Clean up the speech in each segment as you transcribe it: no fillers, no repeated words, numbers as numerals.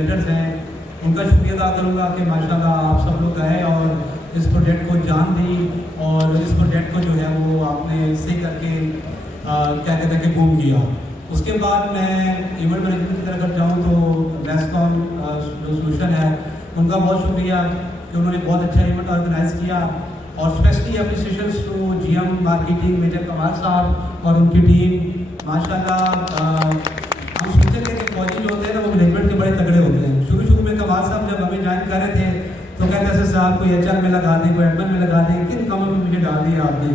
Leaders हैं उनका शुक्रिया अदा करूँगा कि माशाल्लाह आप सब लोग आए और इस प्रोजेक्ट को जान दी और इस प्रोजेक्ट को जो है वो आपने सही करके क्या कहते हैं कि बूम किया। उसके बाद मैं इवेंट मैनेजमेंट की तरफ अगर जाऊँ तो मैस्कॉम जो सोल्यूशन है उनका बहुत शुक्रिया कि उन्होंने बहुत अच्छा इवेंट ऑर्गेनाइज़ किया और specially appreciation to GM marketing major Kamal साहब और उनकी टीम। माशाल्लाह हम सोचते थे कि फौजी जो होते हैं ना वो मैनेजमेंट के बड़े तगड़े होते हैं। शुरू में कमाल साहब जब हमें ज्वाइन कर रहे थे तो कहते थे साहब कोई एचआर में लगा दें, कोई एडमिन में लगा दें, किन कामों में मुझे डाल दिया आपने।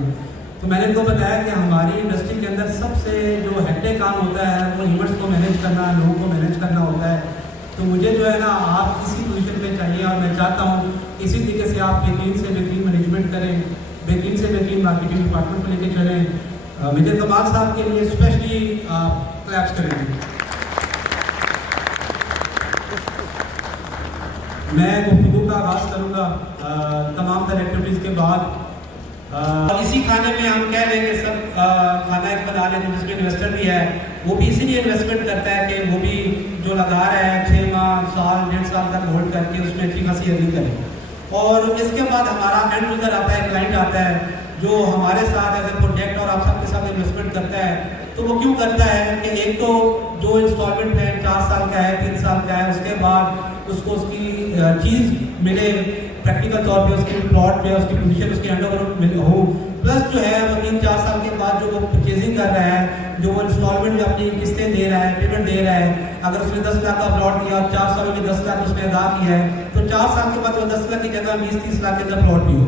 तो मैंने उनको बताया कि हमारी इंडस्ट्री के अंदर सबसे जो हेक्टिक काम होता है वो इवेंट्स को मैनेज करना, लोगों को मैनेज करना होता है। तो मुझे जो है ना आप किसी पोजीशन पे चाहिए और मैं चाहता हूँ इसी तरीके से आप बेहतरीन से बेहतरीन मैनेजमेंट करें, बेहतरीन से बेहतरीन मार्केटिंग डिपार्टमेंट को लेकर चलें। मेजर कमाल साहब के लिए स्पेशली क्लैप्स करेंगे। मैं गुफ्तगू का आगाज़ करूँगा तमाम तरह एक्टिविटीज़ के बाद। इसी खाने में हम कह रहे हैं कि सब खाना एक बना लें जिसमें इन्वेस्टर भी है, वो भी इसीलिए इन्वेस्टमेंट करता है कि वो भी जो लगा रहा है 6 माह, साल, 1.5 साल तक होल्ड करके उसमें अच्छी खासी अर्निंग करे। और इसके बाद हमारा एंड यूज़र आता है, क्लाइंट आता है जो हमारे साथ एज ए प्रोजेक्ट और आप सबके साथ इन्वेस्टमेंट करता है। तो वो क्यों करता है कि एक तो जो इंस्टॉलमेंट प्लान 4 साल का है, 3 साल का है, उसके बाद उसको उसकी चीज़ मिले प्रैक्टिकल तौर पे, उसकी प्लॉट पे उसकी पोजीशन उसकी हैंडओवर हो, प्लस जो है वो 3-4 साल के बाद जो वो परचेजिंग कर रहा है, जो वो इंस्टॉलमेंट में अपनी किस्तें दे रहा है, पेमेंट दे रहा है। अगर उसने 10 लाख का प्लॉट दिया और 4 सालों में 10 लाख उसने अदा किया है तो 4 साल के बाद वो 10 लाख की जगह 20-30 लाख के अंदर प्लॉट भी हो।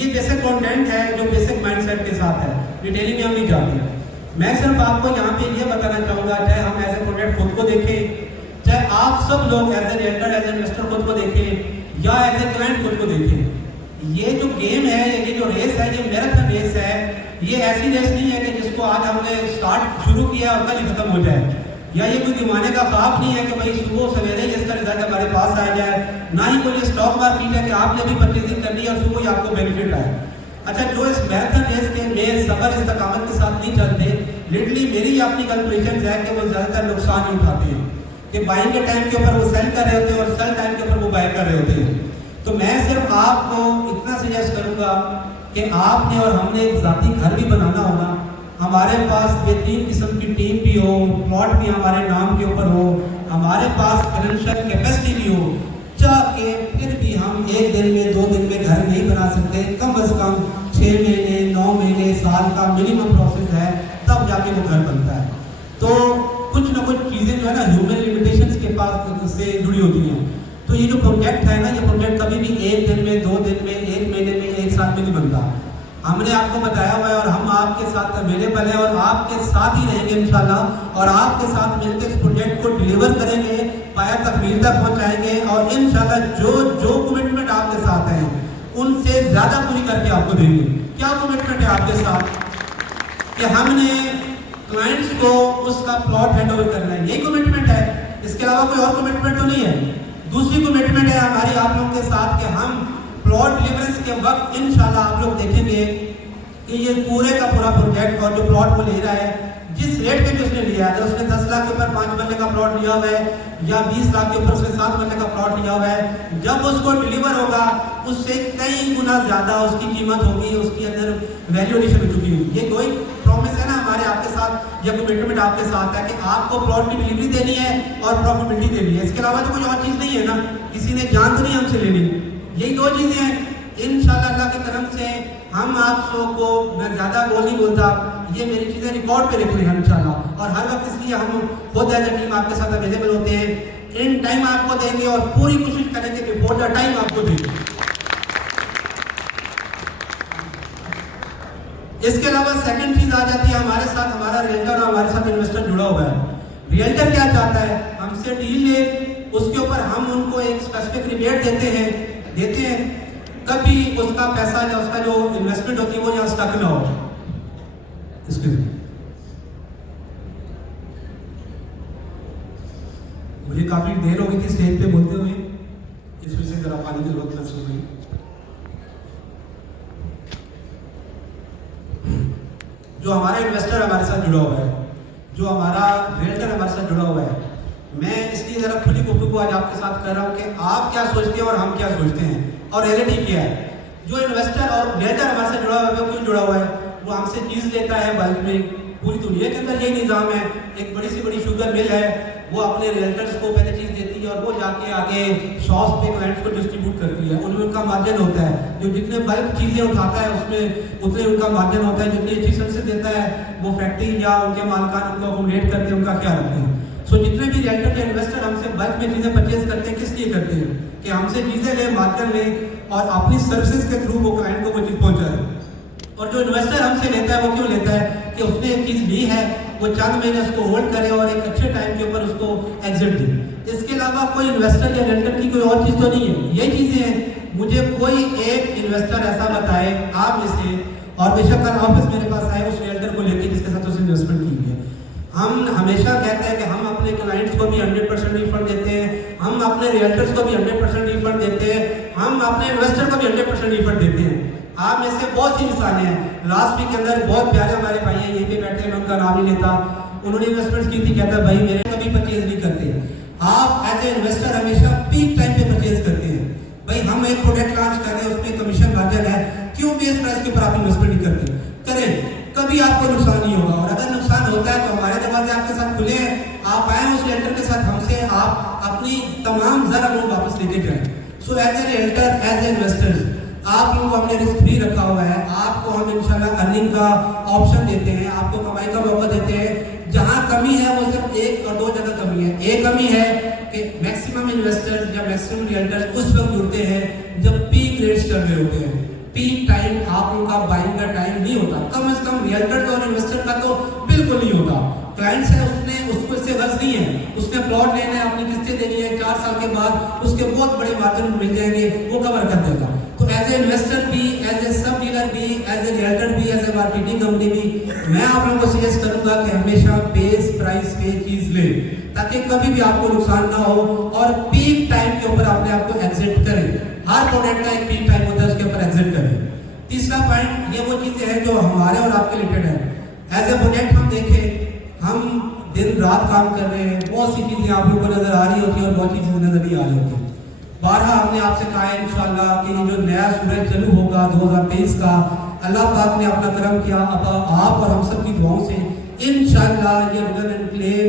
ये बेसिक कॉन्टेंट है जो बेसिक माइंडसेट के साथ है, डिटेलिंग में हम नहीं जाते। मैं सिर्फ आपको यहाँ पे ये बताना चाहूँगा, चाहे हम एज ए प्रोजेक्ट खुद को देखें, चाहे आप सब लोग as a realtor as a investor खुद को देखें या एज ए क्लाइंट खुद को देखें। ये जो गेम है, ये जो रेस है, ये मैराथन रेस है। ये ऐसी रेस नहीं है कि जिसको आज हमने स्टार्ट शुरू किया और कल ही खत्म हो जाए, या ये कोई दिमाने का ख्वाब नहीं है कि भाई सुबह सवेरे इसका रिजल्ट हमारे पास आ जाए। ना ही कोई स्टॉक मार्केट है कि आपने भी परचेजिंग करनी है और सुबह ही आपको बेनिफिट आए। अच्छा, जो इस मैराथन रेस के में सबर इस्तकामत के साथ नहीं चलते, लिटरली मेरी अपनी कैलकुलेशन है कि वो ज़्यादातर नुकसान ही उठाते हैं कि बाइंग के टाइम के ऊपर वो सेल कर रहे होते हैं और सेल टाइम के ऊपर वो बाय कर रहे होते हैं। तो मैं सिर्फ आपको इतना सजेस्ट करूँगा कि आपने और हमने एक ज़ाती घर भी बनाना होगा, हमारे पास बेहतरीन किस्म की टीम भी हो, प्लॉट भी हमारे नाम के ऊपर हो, हमारे पास फाइनेंशियल कैपेसिटी भी हो, चाहे फिर भी हम 1 दिन में 2 दिन में घर नहीं बना सकते। कम अज़ कम 6 महीने, 9 महीने, साल का मिनिमम प्रोसेस है, तब जाके वो घर बनता है। तो कुछ ना कुछ चीज़ें जो है ना ह्यूमन लिमिटेशंस के पास से जुड़ी होती हैं। तो ये जो प्रोजेक्ट है ना, ये प्रोजेक्ट कभी भी 1 दिन में, 2 दिन में, 1 महीने में, 1 साल में नहीं बनता। हमने आपको बताया हुआ है और हम आपके साथ अवेलेबल हैं और आपके साथ ही रहेंगे इंशाल्लाह, और आपके साथ मिलकर इस प्रोजेक्ट को डिलीवर करेंगे, पाया तकमील तक पहुँचाएंगे और इंशाल्लाह जो कमिटमेंट आपके साथ हैं उनसे ज़्यादा पूरी करके आपको देंगे। क्या कमिटमेंट है आपके साथ? कि हमने क्लाइंट्स को उसका प्लॉट हैंड ओवर करना है, यही कमिटमेंट है। इसके अलावा कोई और कमिटमेंट तो नहीं है। दूसरी कमिटमेंट है हमारी आप लोगों के साथ कि हम प्लॉट डिलीवरेंस के वक्त इंशाल्लाह आप लोग देखेंगे कि ये पूरे का पूरा प्रोजेक्ट और जो प्लॉट वो ले रहा है, जिस रेट पे भी उसने लिया, अगर उसने 10 लाख के ऊपर 5 मरले का प्लॉट लिया हुआ है या 20 लाख के ऊपर उसने 7 मरले का प्लॉट लिया हुआ है, जब उसको डिलीवर होगा उससे कई गुना ज़्यादा उसकी कीमत होगी, उसकी अंदर वैल्यू एडिशन हो चुकी होगी। ये कोई प्रॉमिस है ना हमारे आपके साथ, या कमिटमेंट आपके साथ है कि आपको प्लॉट की डिलीवरी देनी है और प्रॉफिटेबिलिटी देनी है। इसके अलावा तो कोई और चीज़ नहीं है ना, किसी ने जान तो नहीं हमसे लेनी। यही 2 चीज़ें हैं। इंशाल्लाह अल्लाह के करम से हम आप सबको, मैं ज़्यादा बोल नहीं बोलता, ये मेरी चीज़ें रिकॉर्ड पे लिख लें इंशाल्लाह। और हर वक्त इसलिए हम खुद एज ए टीम आपके साथ अवेलेबल होते हैं, इन टाइम आपको देंगे और पूरी कोशिश करेंगे बिफोर द टाइम आपको देंगे। इसके अलावा सेकंड चीज़ आ जाती है हमारे साथ, हमारा रियल्टर और हमारे साथ इन्वेस्टर जुड़ा हुआ है। रियल्टर क्या चाहता है? हमसे डील ले, उसके ऊपर हम उनको एक स्पेसिफिक रिबेट देते हैं, कभी उसका पैसा या उसका जो इन्वेस्टमेंट होती है वो यहाँ स्टक ना हो। मुझे काफ़ी देर हो गई थी स्टेज पे बोलते हुए, इस वजह से ज़रा पानी की जरूरत महसूस हुई। जो हमारा इन्वेस्टर हमारे साथ जुड़ा हुआ है, जो हमारा रियल्टर हमारे साथ जुड़ा हुआ है, मैं इसलिए ज़रा खुली गुफ्तगू आज आपके साथ कर रहा हूँ कि आप क्या सोचते हैं और हम क्या सोचते हैं और रियलिटी क्या है। जो इन्वेस्टर और रियल्टर हमारे से जुड़ा हुआ है वो क्यों जुड़ा हुआ है, वो हमसे चीज़ लेता है बल्क में। पूरी दुनिया के अंदर यही निज़ाम है। एक बड़ी सी बड़ी शुगर मिल है, वो अपने रियल्टर्स को पहले चीज़ देती है और वो जाके आगे शॉप्स पे क्लाइंट्स को डिस्ट्रीब्यूट करती है। उनमें उनका मार्जिन होता है, जो जितने बल्क चीज़ें उठाता है उसमें उतने उनका मार्जिन होता है। जितनी अच्छी सर्विस देता है वो फैक्ट्री या उनके मालकान उनको अकोमोडेट करते हैं, उनका ख्याल रखते हैं। सो जितने भी रियल्टर या इन्वेस्टर हमसे बल्क में चीज़ें परचेज करते हैं, किस लिए करते हैं कि हमसे चीज़ें लें, मार्जिन लें और अपनी सर्विसेज के थ्रू वो क्लाइंट को वो चीज़ पहुँचाए। और जो इन्वेस्टर हमसे लेता है वो क्यों लेता है कि उसने एक चीज़ ली है, वो चंद महीने उसको होल्ड करे और एक अच्छे टाइम के ऊपर उसको एग्जिट दे। इसके अलावा कोई इन्वेस्टर या रियल्टर की कोई और चीज़ तो नहीं है, यही चीज़ें हैं। मुझे कोई एक इन्वेस्टर ऐसा बताए आप में से, और बेशक कल ऑफिस मेरे पास आए उस रियल्टर को लेकर जिसके साथ उसने इन्वेस्टमेंट की है। हम हमेशा कहते हैं कि हम अपने क्लाइंट्स को भी 100% रिफंड देते हैं, हम अपने रियल्टर्स को भी 100% रिफंड देते हैं, हम अपने इन्वेस्टर को भी 100% रिफंड देते हैं। आप में से बहुत सी मिसालें हैं। लास्ट वीक के अंदर बहुत प्यारे हमारे भाई हैं, यहीं पे बैठे हैं, मैं उनका नाम ही लेता, उन्होंने इन्वेस्टमेंट की थी, कहता भाई मेरे कभी परचेज नहीं करते। आप एज ए इन्वेस्टर हमेशा पीक टाइम पे परचेज करते हैं। भाई हम एक प्रोडक्ट लॉन्च कर रहे हैं, उसमें कमीशन मार्जिन है, क्यों बेस प्राइस के ऊपर आप इन्वेस्टमेंट नहीं करते? करें, कभी आपको नुकसान नहीं होगा। और अगर नुकसान होता है तो हमारे दरवाजे आपके साथ खुले हैं, आप आए उस रियल्टर के साथ हमसे, आप अपनी तमाम ज़रा लोग वापस लेके जाएं। So as a realtor, as a investors, आप लोगों को हमने रिस्क फ्री रखा हुआ है। आपको हम इंशाल्लाह अर्निंग का ऑप्शन देते हैं, आपको कमाई का मौका देते हैं। जहां कमी है वो सिर्फ एक और दो जगह कमी है। एक कमी है कि मैक्सिमम इन्वेस्टर या मैक्सिमम रियल्टर्स उस वक्त जुड़ते हैं जब पीक रेट्स चल रहे होते हैं। पीक टाइम आप लोगों का बाइंग का टाइम नहीं होता, कम से कम रियल्टर और इन्वेस्टर का तो बिल्कुल नहीं होता। क्लाइंट्स है, उसको इससे गर्ज नहीं है, उसने प्लॉट लेना है, अपनी किस्तें देनी है, 4 साल के बाद उसके बहुत बड़े मार्जिन मिल जाएंगे, वो कवर कर देगा। तो एज ए इन्वेस्टर भी, एज ए सब डीलर भी, एज ए रियल्टर भी, एज ए मार्केटिंग कंपनी भी, मैं आप लोगों को सजेस्ट करूंगा कि हमेशा बेस प्राइस पे चीज ले, ताकि कभी भी आपको नुकसान ना हो और पीक टाइम के ऊपर अपने आप को एग्जिट करें। हर प्रोडक्ट का एक पीक टाइम होता है, उसके ऊपर एग्जिट करें। तीसरा पॉइंट, ये वो चीजें हैं जो हमारे और आपके रिलेटेड है। एज ए प्रोडक्ट हम देखें, हम दिन रात काम कर रहे हैं, बहुत सी चीजें आप लोग को नजर आ रही होती है और बहुत सी चीजें नजर नहीं आ रही होती। 12 हमने आपसे कहा है इंशाल्लाह कि ये जो नया सूरज चालू होगा 2023 का, अल्लाह पाक ने अपना करम किया, अब आप और हम सब की दुआओं से इंशाल्लाह ये रुगन एनक्लेव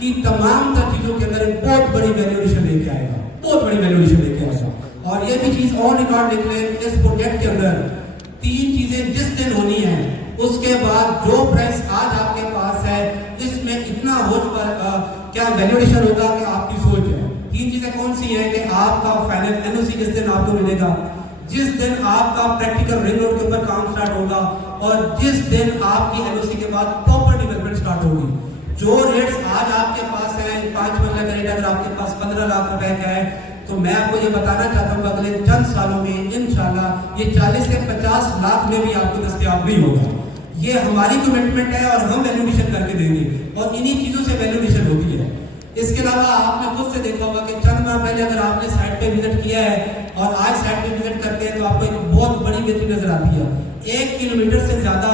की तमाम तर चीजों के अंदर एक बहुत बड़ी वैल्यूएशन लेके आएगा, बहुत बड़ी वैल्यूएशन लेके आएगा। और ये भी चीज और रिकॉर्ड लिख लें, इस प्रोजेक्ट के अंदर 3 चीजें जिस दिन होनी है, उसके बाद जो प्राइस आज आपके पास है इसमें इतना होश पर क्या वैल्यूएशन होगा कि आपकी सोच है। 3 चीजें कौन सी हैं कि आपका फाइनल एनओसी किस दिन आपको मिलेगा, जिस दिन आपका प्रैक्टिकल रिंग रोड के ऊपर काम स्टार्ट होगा और जिस दिन आपकी एनओसी के बाद प्रॉपर डेवलपमेंट स्टार्ट होगी। जो रेट्स आज आपके पास है 5 लाख का रेट, अगर आपके पास 15 लाख रुपए का है, तो मैं आपको ये बताना चाहता हूँ अगले चंद सालों में इंशाल्लाह ये 40 से 50 लाख में भी आपको दस्तयाब भी होगा। ये हमारी कमिटमेंट है और हम वैल्यूएशन करके देंगे और इन्हीं चीजों से वैल्यूएशन होती है। इसके अलावा आपने खुद से देखा होगा कि चंद माह पहले अगर आपने साइट पे विजिट किया है और आज साइट पे विजिट करते हैं तो आपको एक बहुत बड़ी बेहतरी नजर आती है। 1 किलोमीटर से ज्यादा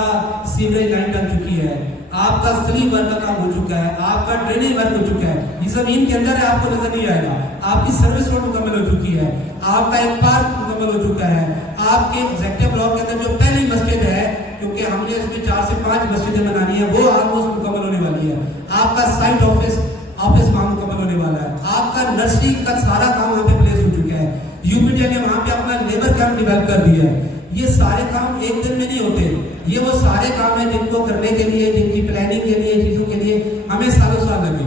सीवरेज लाइन बन चुकी है, आपका स्लीप वर्क का काम हो चुका है, आपका ड्रेनेज वर्क हो चुका है, ये जमीन के अंदर है आपको नजर नहीं आएगा, आपकी सर्विस रोड मुकम्मल हो चुकी है, आपका एक पार्क मुकम्मल हो चुका है, आपके एग्जेक्टिव ब्लॉक के अंदर जो पहली मस्जिद है, क्योंकि हमने इसमें 4 से 5 मस्जिदें बनानी है, वो ऑलमोस्ट मुकम्मल होने वाली है, आपका साइट ऑफिस काम मुकम्मल होने वाला है, आपका नर्सरी का सारा काम वहाँ पे प्लेस हो चुका है, यूपीडी ने वहाँ पे अपना लेबर कैंप डेवलप कर दिया है। ये सारे काम एक दिन में नहीं होते, ये वो सारे काम है जिनको करने के लिए, जिनकी प्लानिंग के लिए, चीजों के लिए हमें सालों साल लगे।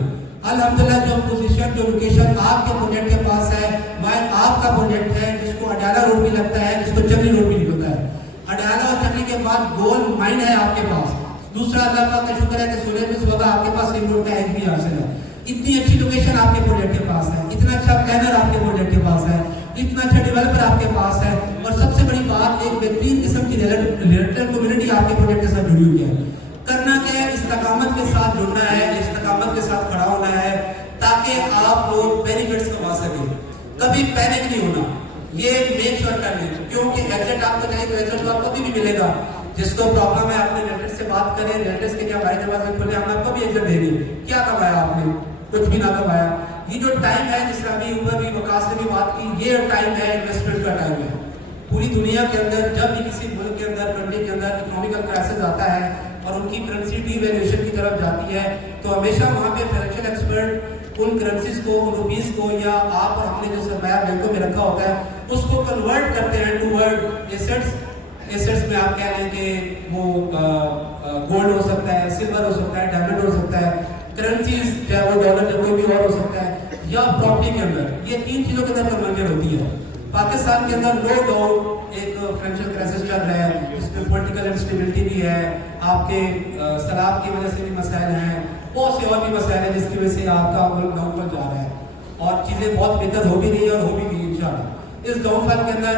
अल्हम्दुलिल्लाह जो पोजीशन, जो लोकेशन आपके प्रोजेक्ट के पास है, वह आपका प्रोजेक्ट है जिसको अडाला रोड भी लगता है, जिसको चक्री रोड भी निकलता है। अडाला और चक्री के बाद गोल्ड माइन है आपके पास। दूसरा अल्लाह पाक का शुक्र है कि सोलर में सुबह आपके पास रिंग रोड का एक भी हासिल है। इतनी अच्छी लोकेशन आपके प्रोजेक्ट के पास है, इतना अच्छा प्लानर आपके प्रोजेक्ट के पास है, इतना अच्छा डेवलपर आपके पास है, और सबसे बड़ी बात एक बेहतरीन किस्म की रियल्टर कम्युनिटी आपके प्रोजेक्ट के साथ जुड़ी हुई है। करना क्या है, इस्तकामत के साथ जुड़ना है, इस्तकामत के साथ खड़ा होना है ताकि आप लोग बेनिफिट्स कमा सके। कभी पैनिक नहीं होना, ये मेक श्योर कर लें, क्योंकि एग्जिट आपको चाहिए तो एग्जिट तो आपको भी मिलेगा। जिसको प्रॉब्लम है अपने रिलेटिव से बात करें, रिलेटिव्स के लिए हमारे दरवाजे खुले, हम आपको भी एग्जिट देंगे। क्या कमाया आपने, कुछ भी ना कमाया। ये जो टाइम है, जिस तरह अभी ऊपर भी वकास ने भी बात की, ये टाइम है इन्वेस्टमेंट का टाइम है। पूरी दुनिया के अंदर जब भी किसी मुल्क के अंदर, कंट्री के अंदर इकोनॉमिकल क्राइसिस आता है और उनकी करेंसी डीवैल्यूएशन की तरफ जाती है, तो हमेशा वहाँ पे फाइनेंशियल एक्सपर्ट उन करेंसीज को, रुपीस को, या आप और हमने जो सरमाया बैंकों में रखा होता है उसको कन्वर्ट करते हैं टूवर्ड एसेट्स। एसेट्स में आप कह लें कि वो गोल्ड हो सकता है, सिल्वर हो सकता है, डायमंड हो सकता है, करेंसीज चाहे वो डॉलर या कोई भी और हो सकता है, या प्रॉपर्टी के अंदर। ये तीन चीज़ों के अंदर कन्वर्जन होती है। पाकिस्तान के अंदर नो डाउट एक फाइनेंशियल क्राइसिस चल रहा है, इसमें पॉलिटिकल इंस्टेबिलिटी भी है, आपके शराब की वजह से भी मसाइल हैं, बहुत से और भी मसाइल हैं जिसकी वजह से आपका मुल्क डाउनफॉल जा रहा है और चीज़ें बहुत बेहतर हो भी रही है और हो भी गई इंशाल्लाह। इस डाउनफॉल के अंदर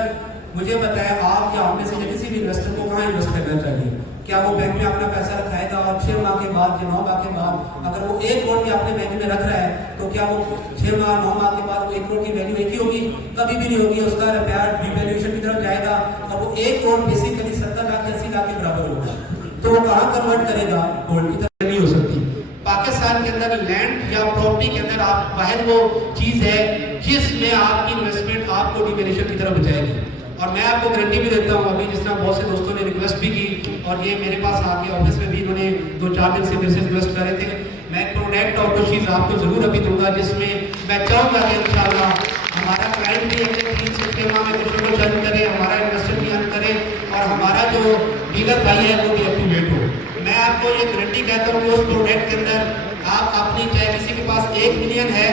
मुझे बताया आप या आप में से किसी भी इन्वेस्टर को कहाँ इन्वेस्ट करना चाहिए? क्या वो बैंक में अपना पैसा रखाएगा और 6 माह के बाद या 9 माह के बाद अगर वो 1 करोड़ भी अपने बैंक में रख रहा है तो क्या वो 6 माह 9 माह के बाद वो 1 करोड़ की वैल्यू एक ही होगी? कभी भी नहीं होगी। उसका रुपया डिवैल्यूएशन की तरफ जाएगा और वो 1 करोड़ बेसिकली 70 लाख 80 लाख के बराबर होगा। तो वो कहाँ कन्वर्ट करेगा? गोल्ड की तरफ नहीं हो सकती। पाकिस्तान के अंदर लैंड या प्रॉपर्टी के अंदर आप बाहर वो चीज़ है जिसमें आपकी इन्वेस्टमेंट आपको डिवैल्यूएशन की तरफ बचाएगी। और मैं आपको गारंटी भी देता हूँ, अभी जिस तरह बहुत से दोस्तों ने रिक्वेस्ट भी की और ये मेरे पास आके ऑफिस में भी इन्होंने 2-4 दिन से मेरे से रिक्वेस्ट कर रहे थे, मैं एक प्रोडक्ट और कुछ चीज़ आपको ज़रूर अभी दूंगा जिसमें मैं चाहूँगा कि इंशाल्लाह हमारा क्लाइंट भी अगले 3 से 6 माह में कुछ को अर्न करे, हमारा इन्वेस्टर भी अर्न करे और हमारा जो डीलर भाई है वो भी एक्टिवेट हो। मैं आपको ये गारंटी कहता हूँ कि उस प्रोडक्ट के अंदर आप अपनी, चाहे किसी के पास 1 मिलियन है,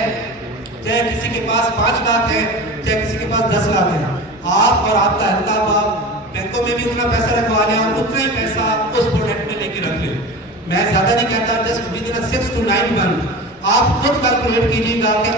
चाहे किसी के पास 5 लाख है, चाहे किसी के पास 10 लाख है, आप और आपका हल्का बाप बैंकों में भी उतना पैसा रखवा लें और उतना ही पैसा उस प्रोडक्ट में लेके रख लें। मैं ज्यादा नहीं कहता, just with in 6 to 9 month आप खुद कैलकुलेट कीजिएगा कि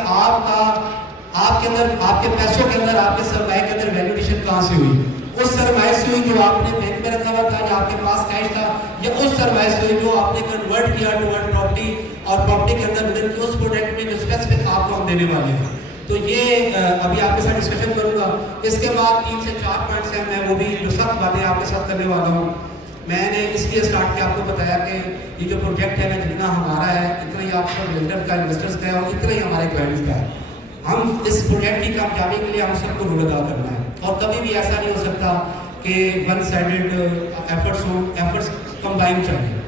आपके अंदर, आपके पैसों के अंदर, आपके सरमाए के अंदर वैल्यूएशन कहाँ से हुई। उस सरमाए से हुई जो आपने बैंक में रखा हुआ था या आपके पास कैश था, या उस सरमाए से हुई जो आपने कन्वर्ट किया टुवर्ड प्रॉपर्टी और प्रॉपर्टी के अंदर उस प्रोडक्ट में जो स्पेसिफिक आपको हम देने वाले हैं। तो ये अभी आपके साथ डिस्कशन करूंगा। इसके बाद 3 से 4 पॉइंट्स हैं, मैं वो भी जो सब बातें आपके साथ करने वाला हूँ। मैंने इसलिए स्टार्ट किया आपको बताया कि ये जो प्रोजेक्ट है ना, जितना हमारा है इतना ही आपका वेंडर का, इन्वेस्टर्स का है और इतना ही हमारे क्लाइंट्स का है। हम इस प्रोजेक्ट की कामयाबी के लिए हम सबको रोल अदा करना है और कभी भी ऐसा नहीं हो सकता कि वन साइडेड एफर्ट्स हो, एफर्ट्स कंबाइन चाहिए।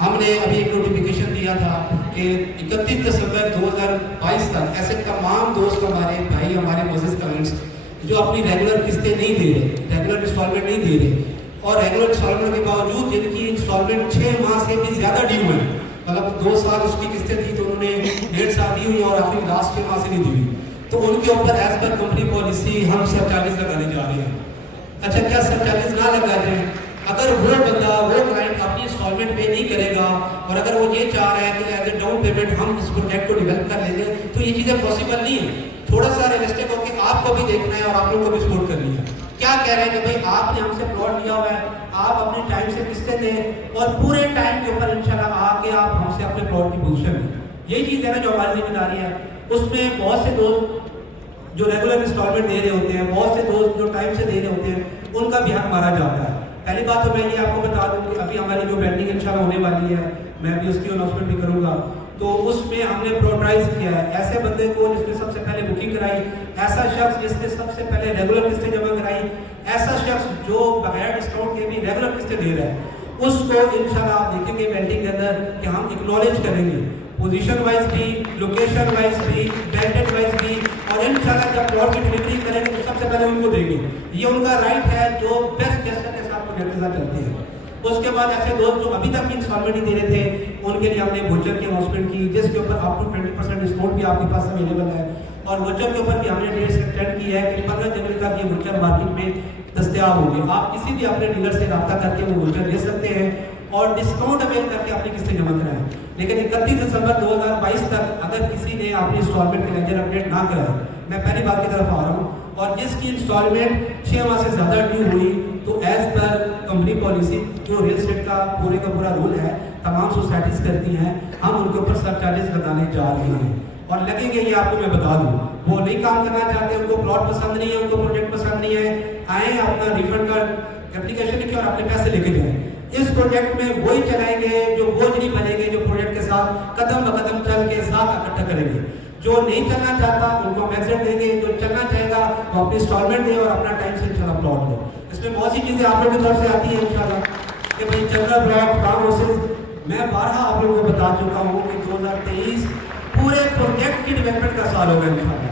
हमने अभी एक नोटिफिकेशन दिया था कि 31 दिसंबर 2022 तक ऐसे तमाम दोस्त हमारे भाई, हमारे मोजिज़ क्लाइंट्स जो अपनी रेगुलर किस्तें नहीं दे रहे, रेगुलर इंस्टॉलमेंट नहीं दे रहे और रेगुलर इंस्टॉलमेंट के बावजूद जिनकी इंस्टॉलमेंट 6 माह से भी ज़्यादा ड्यू है, मतलब 2 साल उसकी किस्तें थी तो उन्होंने 1.5 साल दी हुई और आखिरी लास्ट 6 माह से नहीं दी हुई, तो उनके ऊपर एज पर कंपनी पॉलिसी हम सरचार्जेस लगाने जा रहे हैं। अच्छा, क्या सरचार्जेस ना लगा दें? अगर वो बंदा, वो क्लाइंट अपनी इंस्टॉलमेंट पे नहीं करेगा और अगर वो ये चाह रहा है कि एज ए डाउन पेमेंट हम इस प्रोजेक्ट को डेवलप कर लेंगे, तो ये चीज़ें पॉसिबल नहीं है। थोड़ा सा रियलिस्टिक होकर आपको भी देखना है और आप लोगों को भी सपोर्ट करनी है। क्या कह रहे हैं कि भाई आपने हमसे प्लॉट लिया हुआ है, आप अपने टाइम से किस्तें दें और पूरे टाइम के ऊपर इंशाल्लाह आके आप हमसे अपने प्लॉट की पोजीशन दें। यही चीज़ है ना जो हमारी जिम्मेदारी है। उसमें बहुत से दोस्त जो रेगुलर इंस्टॉलमेंट दे रहे होते हैं, बहुत से दोस्त जो टाइम से दे रहे होते हैं, उनका भी हक मारा जाता है। पहली बात तो मैं ये आपको बता दूं कि अभी हमारी जो बेंडिंग इंशाल्लाह होने वाली है, मैं भी उसकी अनाउंसमेंट भी करूंगा, तो उसमें हमने प्रायोरिटाइज किया है ऐसे बंदे को जिसने सबसे पहले बुकिंग कराई, ऐसा शख्स जिसने सबसे पहले रेगुलर किस्तें जमा कराई, ऐसा शख्स जो बगैर डिस्काउंट के भी रेगुलर किस्तें दे रहा है, उसको इंशाल्लाह आप देखेंगे बेंडिंग के अंदर कि हम एक्नॉलेज करेंगे पोजीशन वाइज भी, लोकेशन वाइज भी, बैंडेड वाइज भी, और इंशाल्लाह जब प्लॉट की डिलीवरी करेंगे तो सबसे पहले उनको देंगे। ये उनका राइट है जो बेस्ट गेस्टर के साथ प्रोजेक्ट के साथ चलते हैं। उसके बाद ऐसे दोस्त जो अभी तक भी इंस्टॉलमेंट नहीं दे रहे थे, उनके लिए हमने वोचर की अनाउंसमेंट की जिसके ऊपर अप टू 20% डिस्काउंट भी आपके पास अवेलेबल है, और वोचर के ऊपर भी हमने डेट एक्सटेंड की है कि 15 जनवरी तक ये वोचर मार्केट में दस्तयाब होंगे। आप किसी भी अपने डीलर से रब्ता करके वो वोचर ले सकते हैं और डिस्काउंट अवेल करके अपनी किस्तें जमा कराएं। लेकिन 31 दिसंबर 2022 तक अगर किसी ने अपनी इंस्टॉलमेंट के लेजर अपडेट ना कराए, मैं पहली बात की तरफ आ रहा हूँ, और जिसकी इंस्टॉलमेंट 6 माह से ज़्यादा ड्यू हुई, तो एज पर कंपनी पॉलिसी जो रियल एस्टेट का पूरा रूल है, तमाम सोसाइटीज़ करती हैं, हम उनके ऊपर सरचार्जेस लगाने जा रहे हैं और लगेंगे। ये आपको मैं बता दूँ, वो नहीं काम करना चाहते, उनको प्लॉट पसंद नहीं है, उनको प्रोजेक्ट पसंद नहीं है, आए अपना रिफंड का एप्लीकेशन लिखें और अपने पैसे लेके जाएँ। इस प्रोजेक्ट में वही चलाएंगे जो बोझ नहीं बनेंगे, जो प्रोजेक्ट के साथ साथ कदम ब कदम चल के साथ इकट्ठा करेंगे। जो नहीं चलना चाहता उनको हम एग्जिट देंगे, जो चलना चाहेगा वो अपनी इंस्टॉलमेंट दे और अपना टाइम से इंशाल्लाह प्लॉट दे। इसमें बहुत सी चीज़ें आप लोगों की तरफ से आती है इंशाल्लाह कि भाई जनरल ब्लॉक फार्म हाउसेज, मैं बारहा आप लोगों को बता चुका हूँ कि 2023 पूरे प्रोजेक्ट की डेवलपमेंट का साल होगा इंशाल्लाह।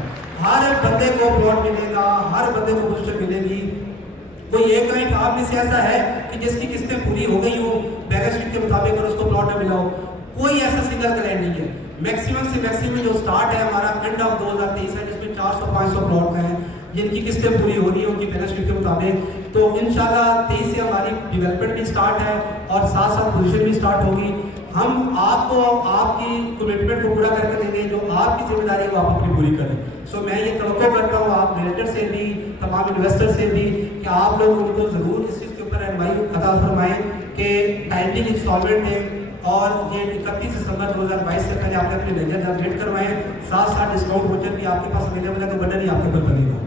हर बंदे को प्लॉट मिलेगा, हर बंदे को पोजीशन मिलेगी। कोई एक क्लाइंट आप में से ऐसा है कि जिसकी किस्तें पूरी हो गई हो बैलेंस शीट के मुताबिक और उसको प्लॉट न मिला हो? कोई ऐसा सिंगल क्लाइंट नहीं है। मैक्सिमम से मैक्सिमम जो स्टार्ट है हमारा एंड ऑफ 2023 है, जिसमें 400-500 प्लॉट हैं जिनकी किस्तें पूरी हो रही है उनकी बैलेंस शीट के मुताबिक। तो इंशाल्लाह 23 से हमारी डेवलपमेंट भी स्टार्ट है और साथ साथ पोजीशन भी स्टार्ट होगी। हम आपको आपकी कमिटमेंट को पूरा करके देंगे, जो आपकी जिम्मेदारी है वो आप अपनी पूरी करें। सो मैं ये तवक्को करता हूँ आप रियल्टर से भी, तमाम इन्वेस्टर से भी, कि आप लोग उनको ज़रूर इस चीज़ के ऊपर एडवाइस अता फरमाएँ कि टाइमली इंस्टॉलमेंट दें और ये 31 दिसंबर 2022 से पहले आपने अपने लेजर अपडेट करवाएं। साथ साथ डिस्काउंट वोचर भी आपके पास अवेलेबल है तो बटन ही आपके ऊपर बनेगा।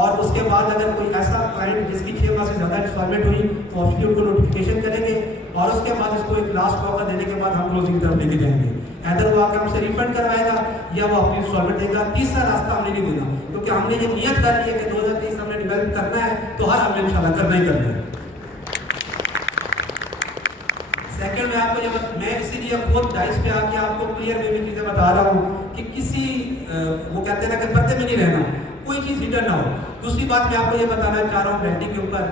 और उसके बाद अगर कोई ऐसा क्लाइंट जिसकी 6 माह से ज़्यादा इंस्टॉलमेंट हुई तो ऑफिशियली उनको नोटिफिकेशन करेंगे और उसके बाद उसको एक लास्ट मौका देने के बाद हम क्लोजिंग की तरफ लेके जाएंगे। ऐदर वो आके हमसे रिफंड करवाएगा या वो अपनी इंस्टॉलमेंट देगा। तीसरा रास्ता हमने नहीं देना, क्योंकि हमने ये नियत कर ली है कि 2023 हमने डेवलप करना है तो हर हमने इंशाल्लाह करना ही करना है। सेकंड में आपको मैं इसीलिए खुद डाइस पे आके आपको क्लियर वे में चीज़ें बता रहा हूँ कि किसी वो कहते हैं ना कि पर्दे में नहीं रहना, कोई चीज़ हिडन ना हो। दूसरी बात मैं आपको ये बताना चाह रहा हूँ, ब्रांडिंग के ऊपर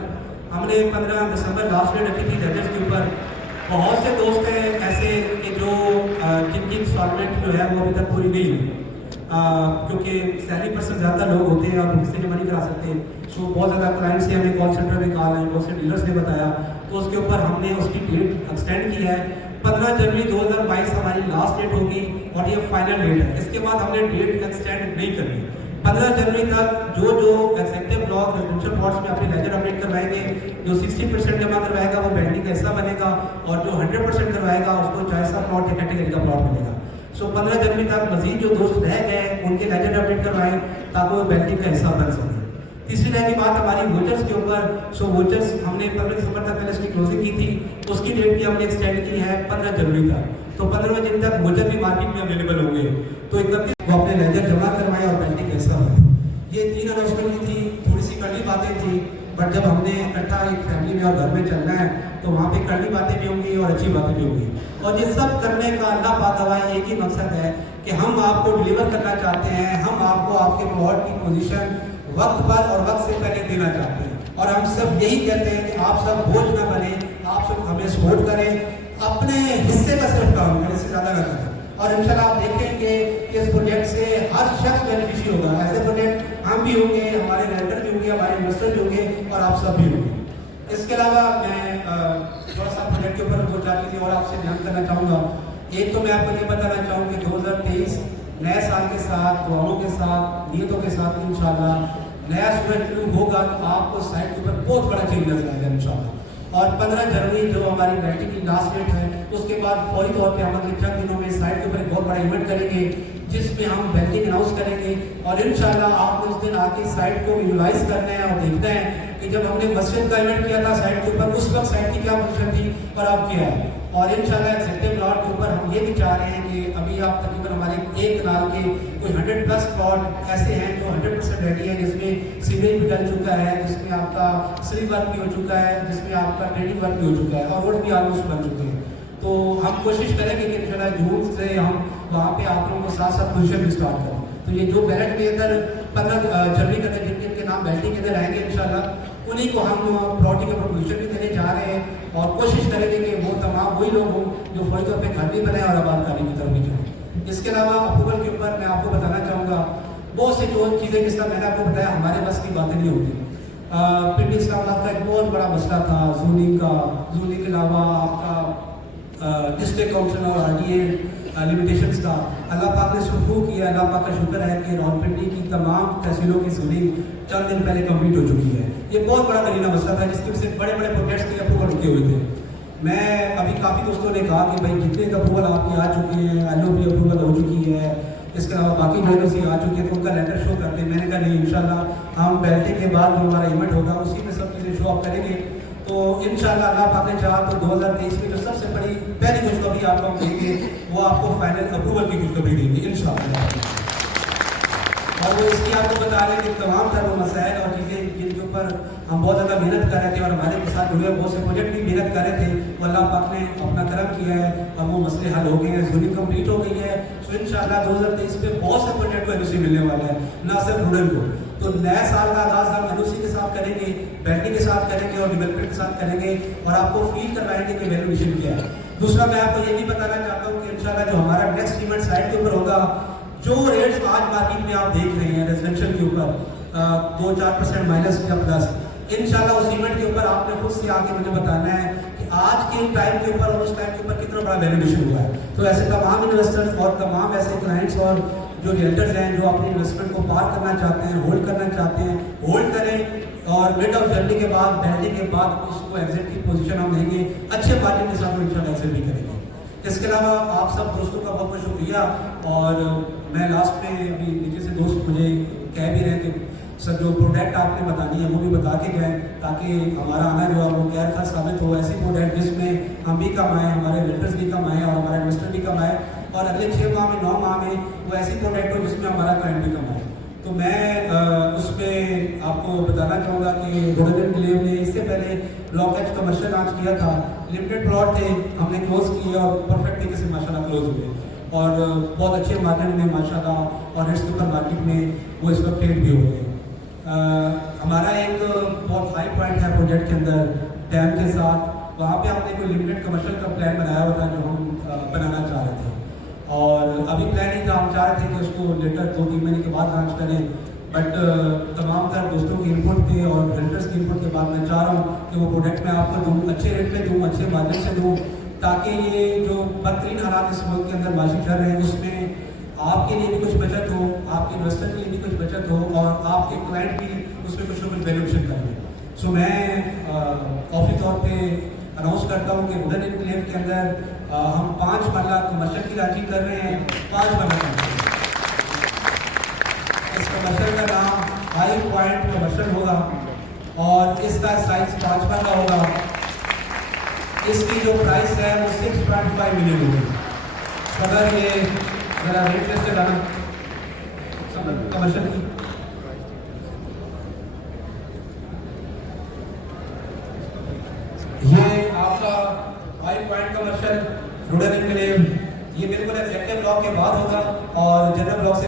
हमने 15 दिसंबर लास्ट डेट रखी थी जजेस के ऊपर। बहुत से दोस्त हैं ऐसे कि जो जिनकी इंस्टॉलमेंट जो है वो अभी तक पूरी नहीं हुई, क्योंकि सैलरी पर्सन ज़्यादा लोग होते हैं और किसी जमा नहीं करा सकते। सो बहुत ज़्यादा क्लाइंट से हमें कॉल सेंटर में कॉल है, बहुत से डीलर्स ने बताया, तो उसके ऊपर हमने उसकी डेट एक्सटेंड की है। 15 जनवरी 2022 हमारी लास्ट डेट होगी और ये फाइनल डेट है। इसके बाद हमने डेट एक्सटेंड नहीं करनी। 15 जनवरी तक जो एग्जेक्टिव ब्लॉक रेजिडेंशियल प्लॉट्स में अपने लेजर अपडेट करवाएंगे, जो 60% जमा करवाएगा वो बैंडिंग का हिस्सा बनेगा और जो 100% करवाएगा उसको जायजा प्लॉट या कैटेगरी का प्लॉट मिलेगा। सो 15 जनवरी तक मजीद जो दोस्त रह गए उनके लेजर अपडेट करवाएं ताकि वो बैंडिंग का हिस्सा बन सके। तीसरी रह की बात हमारी वोचर्स के ऊपर। सो वोचर्स हमने 15 दिसंबर तक पहले उसकी क्लोजिंग की थी, उसकी डेट भी हमने एक्सटेंड की है 15 जनवरी तक। तो 15 जनवरी तक वोचर भी मार्केट में अवेलेबल होंगे। तो 31 वो अपने लेजर जमा करवाएं और बैंडिंग का हिस्सा बने। ये 3 अनाउंसमेंट थी, थोड़ी सी कड़ी बातें थी, बट जब हमने इकट्ठा एक फैमिली में और घर में चलना है तो वहाँ पे कड़ी बातें भी होंगी और अच्छी बातें भी होंगी। और ये सब करने का अल्लाह पाक हमारा एक ही मकसद है कि हम आपको डिलीवर करना चाहते हैं, हम आपको आपके प्लॉट की पोजीशन वक्त पर और वक्त से पहले देना चाहते हैं। और हम सब यही कहते हैं कि आप सब बोझ ना बने, आप सब हमें सपोर्ट करें, अपने हिस्से का सिर्फ काम करें, इससे ज़्यादा ना करें। और इंशाल्लाह आप देखेंगे कि इस प्रोजेक्ट से हर शख्स बेनिफिशियल होगा। ऐसे प्रोजेक्ट हम भी होंगे, हमारे रेंटर भी होंगे, हमारे इन्वेस्टर भी होंगे और आप सब भी होंगे। इसके अलावा मैं थोड़ा सा प्रोजेक्ट के ऊपर 2-4 चीज़ें और आपसे ध्यान करना चाहूँगा। एक तो मैं आपको ये बताना चाहूँ कि 2023 नए साल के साथ, दुआओं के साथ, नियतों के साथ इंशाल्लाह नया सूरज शुरू होगा तो आपको साइट के ऊपर बहुत बड़ा चेंज नजर आएगा इंशाल्लाह। और 15 जनवरी जो हमारी बैटिंग की लास्ट डेट है, उसके बाद फौरी तौर पे हम अगले 4 दिनों में साइट के ऊपर एक बहुत बड़ा इवेंट करेंगे जिसमें हम बैटिंग अनाउंस करेंगे। और इंशाल्लाह आपको उस दिन आके साइट को विजुलाइज करना है और देखना है कि जब हमने मस्जिद का इवेंट किया था साइट के ऊपर, उस वक्त साइट की क्या पोजीशन थी और अब क्या है। और इंशाल्लाह एग्जेक्टिव प्लॉट के ऊपर हम ये भी चाह रहे हैं कि अभी आप तकरीबन हमारे एक कनाल के कोई 100+ प्लॉट ऐसे हैं जो 100% रेडी है, जिसमें सीवरेज भी डल चुका है, जिसमें आपका स्री वर्क भी हो चुका है, जिसमें आपका ट्रेडिंग वर्क भी हो चुका है और रोड भी ऑलमोस्ट बन चुके हैं। तो हम कोशिश करेंगे कि इंशाल्लाह जून से हम वहाँ पे आप लोगों के साथ साथ पोजीशन भी स्टार्ट करें। तो ये जो बैलेट के अंदर 15 जनवरी के अंदर जिनके नाम बैटिंग के अंदर आएंगे इंशाल्लाह उन्हीं को हम प्लॉटिंग के पोजीशन भी देने जा रहे हैं और कोशिश करेंगे कि वो तमाम वही लोग हों जो फौरी तौर पर घर भी बनाए और आबादकारी की तरफ भी जाएँ। इसके अलावा अप्रूवल के ऊपर मैं आपको बताना चाहूँगा बहुत से जो चीज़ें जिसका मैंने आपको बताया हमारे बस की बातें नहीं होती। पिंडी इस्लामाबाद का एक बहुत बड़ा मसला था जूनिंग का। जूनिंग के अलावा आपका डिस्ट्रिक्ट काउंसिल और RDA लिमिटेशंस का अल्लाह पाक ने शुरू किया। अल्लाह पाक का शुक्र है कि रावलपिंडी की तमाम तहसीलों की जूनिंग चंद दिन पहले कंप्लीट हो चुकी है। ये बहुत बड़ा करीना मसला था जिसकी वजह से बड़े बड़े प्रोजेक्ट्स के अप्रूवल रुके हुए थे। मैं अभी काफ़ी दोस्तों ने कहा कि भाई जितने का अप्रूवल आपके आ चुके हैं, LOP अप्रूवल हो चुकी है, इसके अलावा बाकी एजेंसी आ चुकी है तो उनका लेटर शो करते हैं। मैंने कहा नहीं, इंशाल्लाह हम बैठने के बाद जो हमारा इवेंट होगा उसी में सब चीज़ें शो अप करेंगे। तो इंशाल्लाह अल्लाह पाक ने चाहा तो 2023 में जो सबसे बड़ी पहली खुशखबरी आपको हम देंगे वो आपको फाइनल अप्रूवल की खुशखबरी देंगे इंशाल्लाह। और वो इसकी आपको बता रहे कि तमाम तरह मसाइल और चीज़ें जिनके ऊपर हम बहुत ज़्यादा मेहनत कर रहे थे और हमारे के साथ जुड़े बहुत से प्रोजेक्ट भी मेहनत कर रहे थे, वो अल्लाह पाक ने अपना करम किया है और वो मसले हल हो गए हैं, ज़ूनिंग कंप्लीट हो गई है। सो इंशाल्लाह 2023 में बहुत से प्रोजेक्ट को एनओसी मिलने वाला है, ना सिर्फ रूरल को। तो नए साल का आगाज़ हम एनओसी के साथ करेंगे, बैटरी के साथ करेंगे और डेवलपमेंट के साथ करेंगे और आपको फील करवाएंगे कि वैल्यू एडिशन क्या है। दूसरा मैं आपको ये भी बताना चाहता हूँ कि इंशाल्लाह जो हमारा नेक्स्ट इवेंट साइट के ऊपर होगा, जो रेट्स आज मार्केट में आप देख रहे हैं रेजिडेंशियल के ऊपर 2-4% माइनस या प्लस, इंशाल्लाह उस इवेंट के ऊपर आपने खुद से आके मुझे बताना है कि आज के टाइम के ऊपर और उस टाइम के ऊपर कितना बड़ा वैल्यूएशन हुआ है। तो ऐसे तमाम इन्वेस्टर्स और तमाम ऐसे क्लाइंट्स और जो रियल्टर्स हैं जो अपनी इन्वेस्टमेंट को पार करना चाहते हैं, होल्ड करना चाहते हैं, होल्ड करें और मिड ऑफ जर्नी के बाद बैठने के बाद उसको एग्जिट की पोजीशन हम देंगे, अच्छे मार्जिन के साथ इंशाल्लाह एग्जिट भी करेंगे। इसके अलावा आप सब दोस्तों का बहुत बहुत शुक्रिया। और मैं लास्ट में अभी नीचे से दोस्त मुझे कह भी रहे कि सर जो प्रोडक्ट आपने बतानी है वो भी बता के जाएँ ताकि हमारा आना जो है वो गैर खर्च साबित हो। ऐसी प्रोडक्ट जिसमें हम भी कमाएँ, हमारे रिलेटर्स भी कमाएँ और हमारा इन्वेस्टर भी कमाए और अगले 6 माह में 9 माह में वो ऐसी प्रोडक्ट हो जिसमें हमारा क्लाइंट भी कमाए। तो मैं उसमें आपको बताना चाहूँगा कि वुडन एनक्लेव ने इससे पहले ब्लॉक एच कमर्शियल लॉन्च किया था, लिमिटेड प्लॉट थे, हमने क्लोज किए और परफेक्ट तरीके से माशाल्लाह क्लोज हुए और बहुत अच्छे मार्जिन में माशाल्लाह और रेट्स के ऊपर मार्केट में वो इस वक्त ट्रेड भी हो रहे हैं। हमारा एक बहुत हाई पॉइंट है प्रोजेक्ट के अंदर डैम के साथ, वहाँ पे हमने कोई लिमिटेड कमर्शियल का प्लान बनाया हुआ था जो हम बनाना चाह रहे थे और अभी प्लान ही था, हम चाह रहे थे कि उसको लेटर 2-3 महीने के बाद लॉन्च करें। बट तमाम तरह दोस्तों के इनपुट पे और रेंटर्स के इनपुट के बाद मैं चाह रहा हूँ कि वो प्रोडक्ट मैं आपको दूँ, अच्छे रेट पे दूँ, अच्छे मार्जिन से दूँ, ताकि ये जो बदतरीन हालात इस मुल्क के अंदर माशी चल रहे हैं उसमें आपके लिए भी कुछ बचत हो, आपके इन्वेस्टर के लिए भी कुछ बचत हो और आपके क्लाइंट भी उसमें कुछ ना कुछ वैल्यूएशन कर लें। सो मैं ऑफिस तौर पे अनाउंस करता हूँ कि वुडन एनक्लेव के अंदर हम 5 मरला कमर्शियल की लॉन्चिंग कर रहे हैं। 5 मरला इस कमर्शियल का नाम हाई पॉइंट कमर्शियल होगा और इसका साइज 5 मरला होगा। इसकी जो प्राइस है वो 6.5 मिलियन होगी। अगर ये जरा रेट लिस्ट लगाना कमर्शियल की, ये आपका high point commercial wooden enclave ये बिल्कुल एग्जैक्टिव ब्लॉक के बाद होगा और जनरल ब्लॉक से